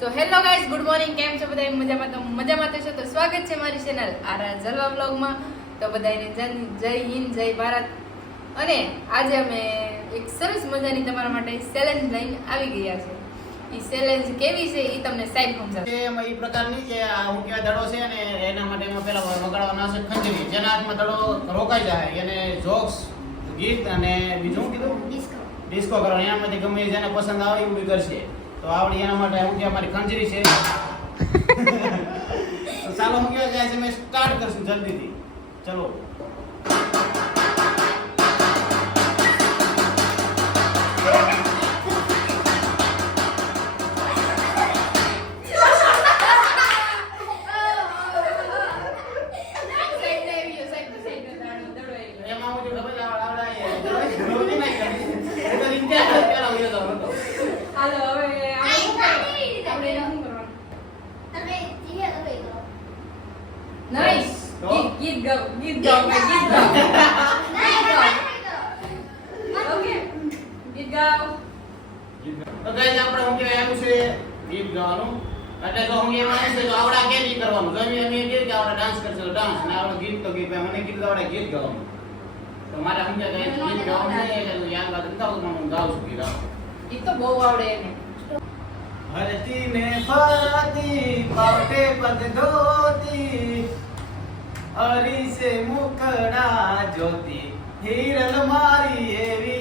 So hello guys good morning કેમ છો બધા મજામાં? તો મજામાં તો છો? તો સ્વાગત છે મારી ચેનલ આરા જલવા બ્લોગમાં તો બધાને જન જય હિન્દ જય ભારત. અને આજે અમે એક સરસ મજાની તમારા માટે ચેલેન્જ લઈને આવી ગયા છે. એ ચેલેન્જ કેવી છે એ તમને સાહેબ સમજાવશે. છે એમાં એ પ્રકારની કે આ હું દડો છે અને એના માટે એમાં પહેલા વગાડવાનો છે ખંજરી. જેના હાથમાં દડો રોકાઈ જાય એને જોક્સ ગીત અને બીજું કીધું? ડિસ્કો. કરવાનું. એનામાંથી ગમે એ જેને પસંદ આવે એવું કરશે. તો આવડી એના માટે હું કે અમારી ખંજરી છે. તો ચાલો હું કહેવાય જાય છે? મેં સ્ટાર્ટ કરશું જલ્દીથી. ચલો. ગીત ગીત ગાઓ ગીત ગાઓ ગીત ગાઓ ઓકે ગીત ગાઓ તો ગાઈસ આપણે હું કહેવાય એનું છે ગીત ગાવાનું એટલે તો હું એમાં એમ છે તો આવડા કે નહીં કરવાનું ગમે અમે કીધું કે આપણે ડાન્સ કરશે તો ડાન્સ ને આપણે ગીત તો ગીત મને કીધું આવડે ગીત ગાવાનું તો મારે સમજ્યા કે ગીત ગાવાનું છે એટલે હું યાદ વાત આવતું, હું ગાઉં છું ગીત. ગીત તો બહુ આવડે એને હરતી ને ફરતી પાટે પદ ધોતી અરી સે મુકડા જ્યોતિ હિરલ મારી એવી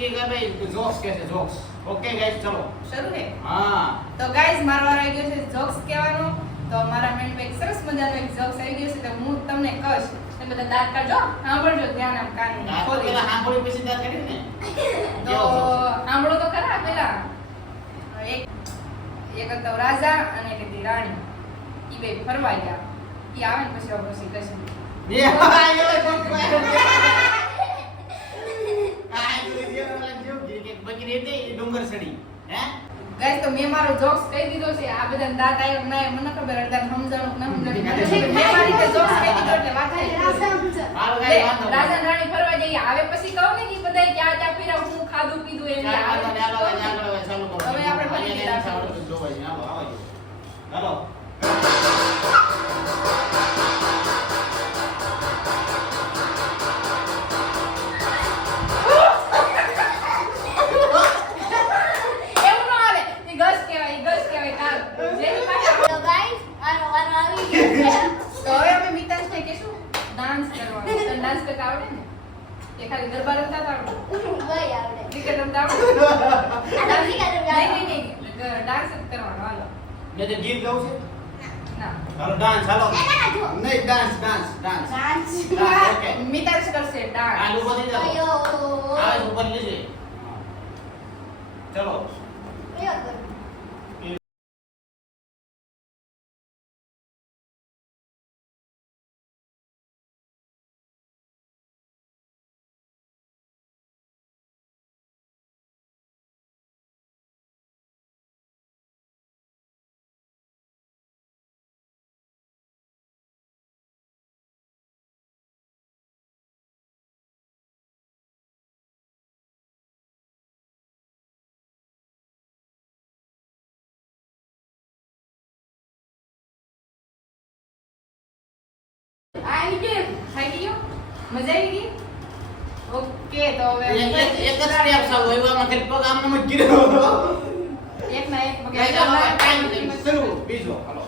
કે ભાઈ તું જોક્સ કે છે જોક્સ. ઓકે ગાઈસ ચલો. શરૂ છે હા. તો ગાઈઝ મારો વાર આવી ગયો છે જોક્સ કહેવાનો. તો મારા માઇન્ડ પર સરસ મજાનો એક જોક્સ આવી ગયો છે તો હું તમને કહીશ. તમે બધા દાંત કાઢજો સાંભળજો ધ્યાન આમ કાન આ પેલા સાંભળી પછી દાંત કાઢ્યું ને? તો સાંભળો તો ખરા પેલા. એક એક હતો રાજા અને એક હતી રાણી. ઈ બે ફરવા ગયા. ઈ આવે ને પછી પછી કશું આ હતી એ ડુંગર સડી. હે? ગાઈસ તો મેં મારો જોક્સ કહી દીધો છે. આ બધા દાંત આવ્યો ના મને ખબર અડધા સમજાણું ના સમજાણું. મેં મારી રીતે જોક્સ કહી દીધો એટલે વાત વાંધો રાજા રાણી ફરવા જઈએ. આવે પછી કહો ને કે બધાય ક્યાં ક્યાં પીરા હું ખાધું પીધું એમ આવે હવે હવે હવે આપણે ફરી જઈએ. હાલો આવો હાલો. તને કરતા આવડે ને? કે ખાલી ગરબા રમતા જ આવડે? ક્રિકેટ રમતા આવડે? નહીં નહીં નહીં ડાન્સ જ કરવાનો હાલો. મેં જે ગીત ગાઉં છે? ના. હાલો ડાન્સ હાલો. નહીં dance dance dance okay Mitansh કરશે ડાન્સ હાલ ઊભો થઈ જાઓ. ઉપર લેજે ચલો. મજા આવી ગઈ? ઓકે તો હવે એક એક જ સ્ટેપ સાવ એવામાં ખાલી પગ આમ નામ જ ગીર્યો એક ના એક પગે ટાઈમ શરૂ બીજો હાલો.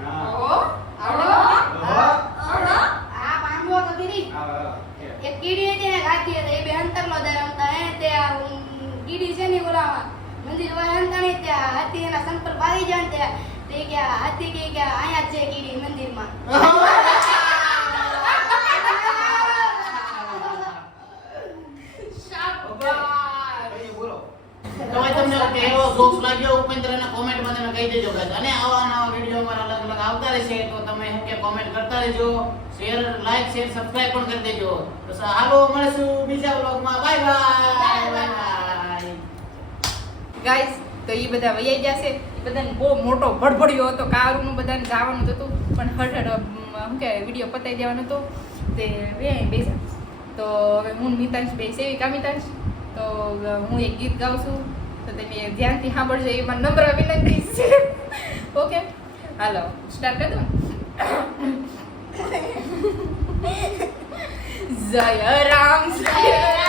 હા. ઓહો, આવડો? આવડો? આ તો. એક કીડી હતી ને ગાતી હતી. એ બે અંતરનો દર રમતા. હે તે કીડી છે ને ઓલામાં. મંદિર વાળા ને ત્યાં હાથી એના સંપર્ક આવી જાય ને ત્યાં તે કે હાથી કે કે અહીંયા છે કીડી મંદિરમાં ઉપેન્દ્રના કોમેન્ટમાં તમે કહી દેજો ગાઈસ અને આવા નવા વીડિયો અમારા અલગ અલગ આવતા રહેશે તો તમે શું કે કોમેન્ટ કરતા રહેજો. શેર લાઈક શેર સબસ્ક્રાઇબ પણ કરી દેજો. તો હાલો મળીશું બીજા વ્લોગમાં bye bye bye bye guys તો એ બધા વૈયા ગયા છે. એ બધાને બહુ મોટો ભડભડ્યો હતો. કારુનું બધાને જવાનું જ હતું. પણ હડ શું કે વીડિયો પતાવી દેવાનો હતો. તે બેસા તો હવે હું મિતાંશ મિતાંશ બે એવી મિતાંશ. તો હું એક ગીત ગાઉં છું. તો તમે ધ્યાનથી સાંભળજો એ મને નમ્ર વિનંતી છે. ઓકે? હાલો સ્ટાર્ટ કરી દઉં જય રામ, જય